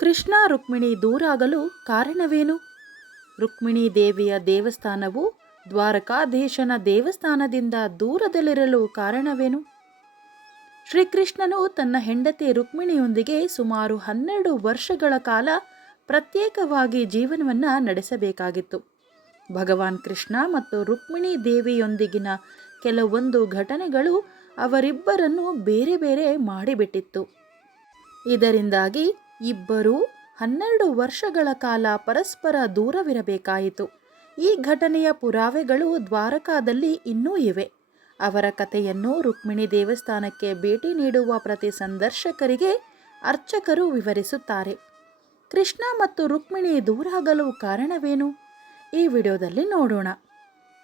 ಕೃಷ್ಣ ರುಕ್ಮಿಣಿ ದೂರಾಗಲು ಕಾರಣವೇನು? ರುಕ್ಮಿಣಿ ದೇವಿಯ ದೇವಸ್ಥಾನವು ದ್ವಾರಕಾಧೀಶನ ದೇವಸ್ಥಾನದಿಂದ ದೂರದಲ್ಲಿರಲು ಕಾರಣವೇನು? ಶ್ರೀಕೃಷ್ಣನು ತನ್ನ ಹೆಂಡತಿ ರುಕ್ಮಿಣಿಯೊಂದಿಗೆ ಸುಮಾರು ಹನ್ನೆರಡು ವರ್ಷಗಳ ಕಾಲ ಪ್ರತ್ಯೇಕವಾಗಿ ಜೀವನವನ್ನು ನಡೆಸಬೇಕಾಗಿತ್ತು. ಭಗವಾನ್ ಕೃಷ್ಣ ಮತ್ತು ರುಕ್ಮಿಣಿ ದೇವಿಯೊಂದಿಗಿನ ಕೆಲವೊಂದು ಘಟನೆಗಳು ಅವರಿಬ್ಬರನ್ನು ಬೇರೆ ಬೇರೆ ಮಾಡಿಬಿಟ್ಟಿತ್ತು. ಇದರಿಂದಾಗಿ ಇಬ್ಬರೂ ಹನ್ನೆರಡು ವರ್ಷಗಳ ಕಾಲ ಪರಸ್ಪರ ದೂರವಿರಬೇಕಾಯಿತು. ಈ ಘಟನೆಯ ಪುರಾವೆಗಳು ದ್ವಾರಕಾದಲ್ಲಿ ಇನ್ನೂ ಇವೆ. ಅವರ ಕಥೆಯನ್ನು ರುಕ್ಮಿಣಿ ದೇವಸ್ಥಾನಕ್ಕೆ ಭೇಟಿ ನೀಡುವ ಪ್ರತಿ ಸಂದರ್ಶಕರಿಗೆ ಅರ್ಚಕರು ವಿವರಿಸುತ್ತಾರೆ. ಕೃಷ್ಣ ಮತ್ತು ರುಕ್ಮಿಣಿ ದೂರಾಗಲು ಕಾರಣವೇನು? ಈ ವಿಡಿಯೋದಲ್ಲಿ ನೋಡೋಣ.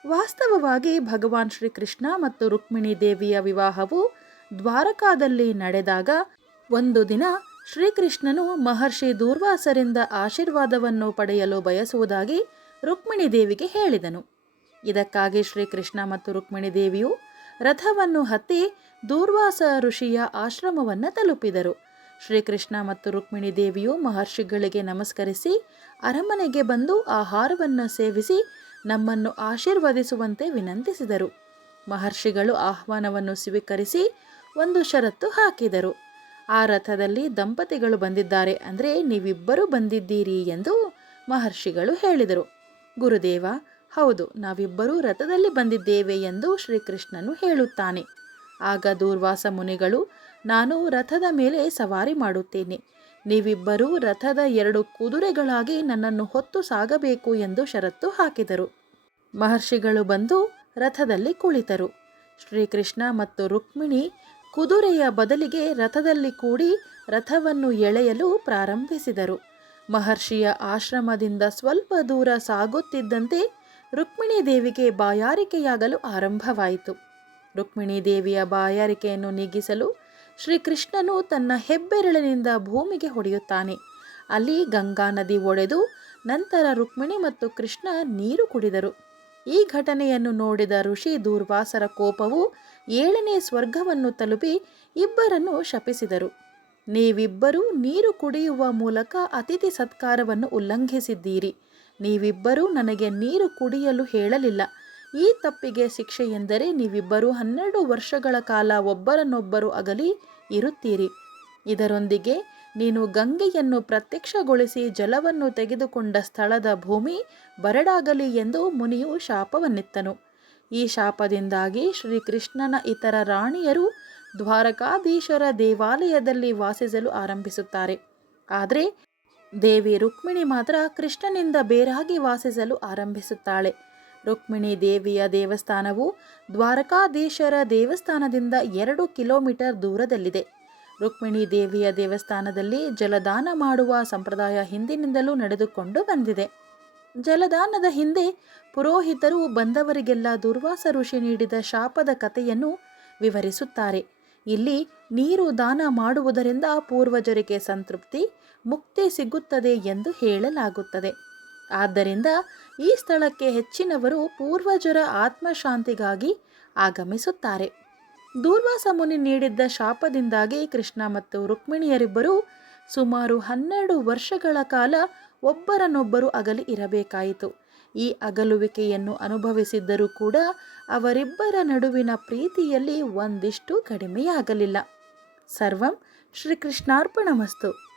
ವಾಸ್ತವವಾಗಿ ಭಗವಾನ್ ಶ್ರೀಕೃಷ್ಣ ಮತ್ತು ರುಕ್ಮಿಣಿ ದೇವಿಯ ವಿವಾಹವು ದ್ವಾರಕಾದಲ್ಲಿ ನಡೆದಾಗ ಒಂದು ದಿನ ಶ್ರೀಕೃಷ್ಣನು ಮಹರ್ಷಿ ದೂರ್ವಾಸರಿಂದ ಆಶೀರ್ವಾದವನ್ನು ಪಡೆಯಲು ಬಯಸುವುದಾಗಿ ರುಕ್ಮಿಣಿ ದೇವಿಗೆ ಹೇಳಿದನು. ಇದಕ್ಕಾಗಿ ಶ್ರೀಕೃಷ್ಣ ಮತ್ತು ರುಕ್ಮಿಣಿ ದೇವಿಯು ರಥವನ್ನು ಹತ್ತಿ ದೂರ್ವಾಸ ಋಷಿಯ ಆಶ್ರಮವನ್ನು ತಲುಪಿದರು. ಶ್ರೀಕೃಷ್ಣ ಮತ್ತು ರುಕ್ಮಿಣಿ ದೇವಿಯು ಮಹರ್ಷಿಗಳಿಗೆ ನಮಸ್ಕರಿಸಿ ಅರಮನೆಗೆ ಬಂದು ಆಹಾರವನ್ನು ಸೇವಿಸಿ ನಮ್ಮನ್ನು ಆಶೀರ್ವದಿಸುವಂತೆ ವಿನಂತಿಸಿದರು. ಮಹರ್ಷಿಗಳು ಆಹ್ವಾನವನ್ನು ಸ್ವೀಕರಿಸಿ ಒಂದು ಷರತ್ತು ಹಾಕಿದರು. ಆ ರಥದಲ್ಲಿ ದಂಪತಿಗಳು ಬಂದಿದ್ದಾರೆ. ಅಂದರೆ ನೀವಿಬ್ಬರೂ ಬಂದಿದ್ದೀರಿ ಎಂದು ಮಹರ್ಷಿಗಳು ಹೇಳಿದರು. ಗುರುದೇವ, ಹೌದು, ನಾವಿಬ್ಬರೂ ರಥದಲ್ಲಿ ಬಂದಿದ್ದೇವೆ ಎಂದು ಶ್ರೀಕೃಷ್ಣನು ಹೇಳುತ್ತಾನೆ. ಆಗ ದೂರ್ವಾಸ ಮುನಿಗಳು, ನಾನು ರಥದ ಮೇಲೆ ಸವಾರಿ ಮಾಡುತ್ತೇನೆ. ನೀವಿಬ್ಬರೂ ರಥದ ಎರಡು ಕುದುರೆಗಳಾಗಿ ನನ್ನನ್ನು ಹೊತ್ತು ಸಾಗಬೇಕು ಎಂದು ಷರತ್ತು ಹಾಕಿದರು. ಮಹರ್ಷಿಗಳು ಬಂದು ರಥದಲ್ಲಿ ಕುಳಿತರು. ಶ್ರೀಕೃಷ್ಣ ಮತ್ತು ರುಕ್ಮಿಣಿ ಕುದುರೆಯ ಬದಲಿಗೆ ರಥದಲ್ಲಿ ಕೂಡಿ ರಥವನ್ನು ಎಳೆಯಲು ಪ್ರಾರಂಭಿಸಿದರು. ಮಹರ್ಷಿಯ ಆಶ್ರಮದಿಂದ ಸ್ವಲ್ಪ ದೂರ ಸಾಗುತ್ತಿದ್ದಂತೆ ರುಕ್ಮಿಣಿ ದೇವಿಗೆ ಬಾಯಾರಿಕೆಯಾಗಲು ಆರಂಭವಾಯಿತು. ರುಕ್ಮಿಣಿ ದೇವಿಯ ಬಾಯಾರಿಕೆಯನ್ನು ನೀಗಿಸಲು ಶ್ರೀಕೃಷ್ಣನು ತನ್ನ ಹೆಬ್ಬೆರಳಿನಿಂದ ಭೂಮಿಗೆ ಹೊಡೆಯುತ್ತಾನೆ. ಅಲ್ಲಿ ಗಂಗಾ ನದಿ ಒಡೆದು ನಂತರ ರುಕ್ಮಿಣಿ ಮತ್ತು ಕೃಷ್ಣ ನೀರು ಕುಡಿದರು. ಈ ಘಟನೆಯನ್ನು ನೋಡಿದ ಋಷಿ ದೂರ್ವಾಸರ ಕೋಪವು ಏಳನೇ ಸ್ವರ್ಗವನ್ನು ತಲುಪಿ ಇಬ್ಬರನ್ನು ಶಪಿಸಿದರು. ನೀವಿಬ್ಬರೂ ನೀರು ಕುಡಿಯುವ ಮೂಲಕ ಅತಿಥಿ ಸತ್ಕಾರವನ್ನು ಉಲ್ಲಂಘಿಸಿದ್ದೀರಿ. ನೀವಿಬ್ಬರೂ ನನಗೆ ನೀರು ಕುಡಿಯಲು ಹೇಳಲಿಲ್ಲ. ಈ ತಪ್ಪಿಗೆ ಶಿಕ್ಷೆ ಎಂದರೆ ನೀವಿಬ್ಬರೂ ಹನ್ನೆರಡು ವರ್ಷಗಳ ಕಾಲ ಒಬ್ಬರನ್ನೊಬ್ಬರು ಅಗಲಿ ಇರುತ್ತೀರಿ. ಇದರೊಂದಿಗೆ ನೀನು ಗಂಗೆಯನ್ನು ಪ್ರತ್ಯಕ್ಷಗೊಳಿಸಿ ಜಲವನ್ನು ತೆಗೆದುಕೊಂಡ ಸ್ಥಳದ ಭೂಮಿ ಬರಡಾಗಲಿ ಎಂದು ಮುನಿಯು ಶಾಪವನ್ನಿತ್ತನು. ಈ ಶಾಪದಿಂದಾಗಿ ಶ್ರೀಕೃಷ್ಣನ ಇತರ ರಾಣಿಯರು ದ್ವಾರಕಾಧೀಶರ ದೇವಾಲಯದಲ್ಲಿ ವಾಸಿಸಲು ಆರಂಭಿಸುತ್ತಾರೆ. ಆದರೆ ದೇವಿ ರುಕ್ಮಿಣಿ ಮಾತ್ರ ಕೃಷ್ಣನಿಂದ ಬೇರಾಗಿ ವಾಸಿಸಲು ಆರಂಭಿಸುತ್ತಾಳೆ. ರುಕ್ಮಿಣಿ ದೇವಿಯ ದೇವಸ್ಥಾನವು ದ್ವಾರಕಾಧೀಶರ ದೇವಸ್ಥಾನದಿಂದ ಎರಡು ಕಿಲೋಮೀಟರ್ ದೂರದಲ್ಲಿದೆ. ರುಕ್ಮಿಣಿ ದೇವಿಯ ದೇವಸ್ಥಾನದಲ್ಲಿ ಜಲದಾನ ಮಾಡುವ ಸಂಪ್ರದಾಯ ಹಿಂದಿನಿಂದಲೂ ನಡೆದುಕೊಂಡು ಬಂದಿದೆ. ಜಲದಾನದ ಹಿಂದೆ ಪುರೋಹಿತರು ಬಂದವರಿಗೆಲ್ಲ ದುರ್ವಾಸ ಋಷಿ ನೀಡಿದ ಶಾಪದ ಕಥೆಯನ್ನು ವಿವರಿಸುತ್ತಾರೆ. ಇಲ್ಲಿ ನೀರು ದಾನ ಮಾಡುವುದರಿಂದ ಪೂರ್ವಜರಿಗೆ ಸಂತೃಪ್ತಿ, ಮುಕ್ತಿ ಸಿಗುತ್ತದೆ ಎಂದು ಹೇಳಲಾಗುತ್ತದೆ. ಆದ್ದರಿಂದ ಈ ಸ್ಥಳಕ್ಕೆ ಹೆಚ್ಚಿನವರು ಪೂರ್ವಜರ ಆತ್ಮಶಾಂತಿಗಾಗಿ ಆಗಮಿಸುತ್ತಾರೆ. ದೂರ್ವಾಸ ಮುನಿ ನೀಡಿದ್ದ ಶಾಪದಿಂದಾಗಿ ಕೃಷ್ಣ ಮತ್ತು ರುಕ್ಮಿಣಿಯರಿಬ್ಬರು ಸುಮಾರು ಹನ್ನೆರಡು ವರ್ಷಗಳ ಕಾಲ ಒಬ್ಬರನ್ನೊಬ್ಬರು ಅಗಲಿ ಇರಬೇಕಾಯಿತು. ಈ ಅಗಲುವಿಕೆಯನ್ನು ಅನುಭವಿಸಿದ್ದರೂ ಕೂಡ ಅವರಿಬ್ಬರ ನಡುವಿನ ಪ್ರೀತಿಯಲ್ಲಿ ಒಂದಿಷ್ಟು ಕಡಿಮೆಯಾಗಲಿಲ್ಲ. ಸರ್ವಂ ಶ್ರೀಕೃಷ್ಣಾರ್ಪಣಮಸ್ತು.